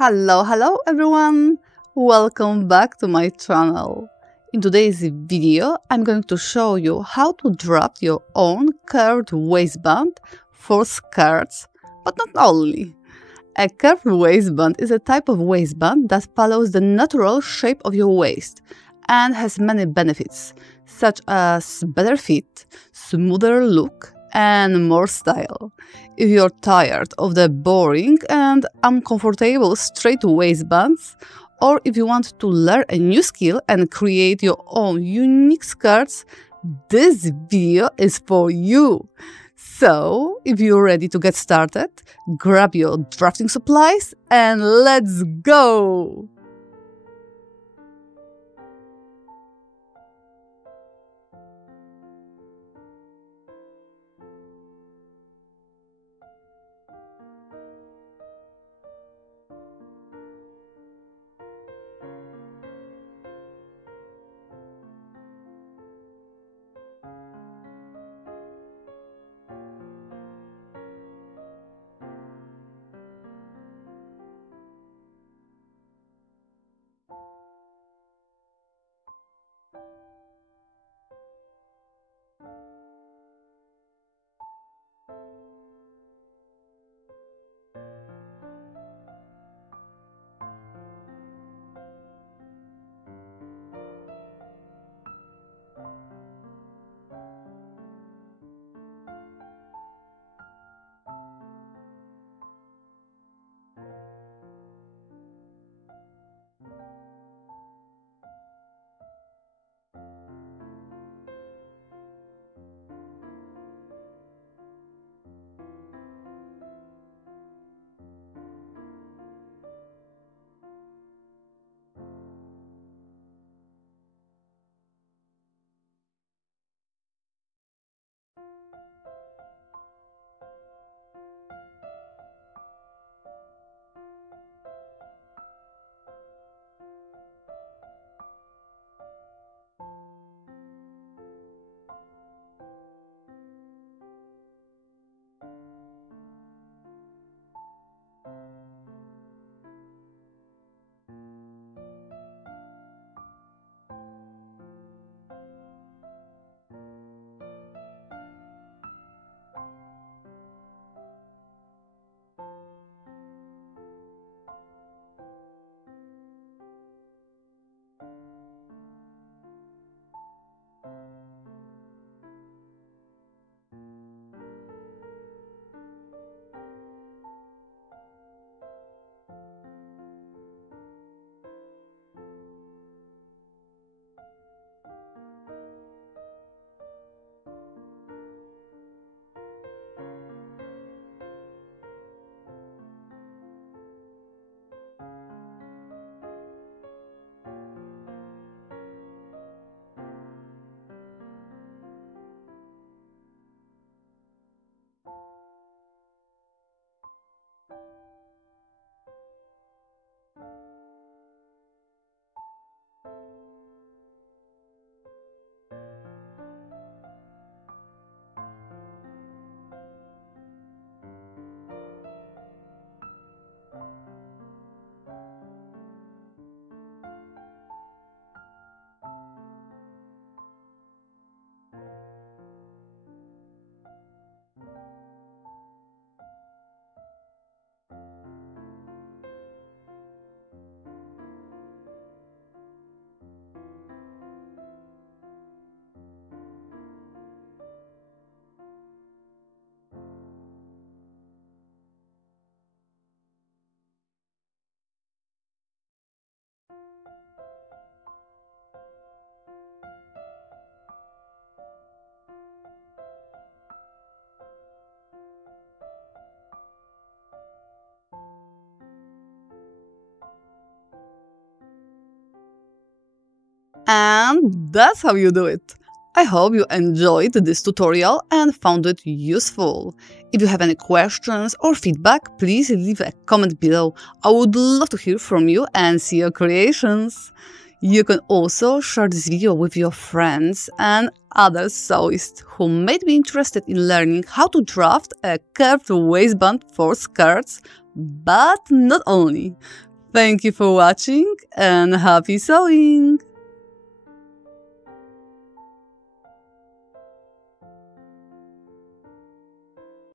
Hello everyone! Welcome back to my channel. In today's video, I'm going to show you how to draft your own curved waistband for skirts, but not only. A curved waistband is a type of waistband that follows the natural shape of your waist and has many benefits, such as better fit, smoother look, and more style. If you're tired of the boring and uncomfortable straight waistbands, or if you want to learn a new skill and create your own unique skirts, this video is for you. So, if you're ready to get started, grab your drafting supplies and let's go! And that's how you do it. I hope you enjoyed this tutorial and found it useful. If you have any questions or feedback, please leave a comment below. I would love to hear from you and see your creations. You can also share this video with your friends and other sewists who might be interested in learning how to draft a curved waistband for skirts, but not only. Thank you for watching and happy sewing!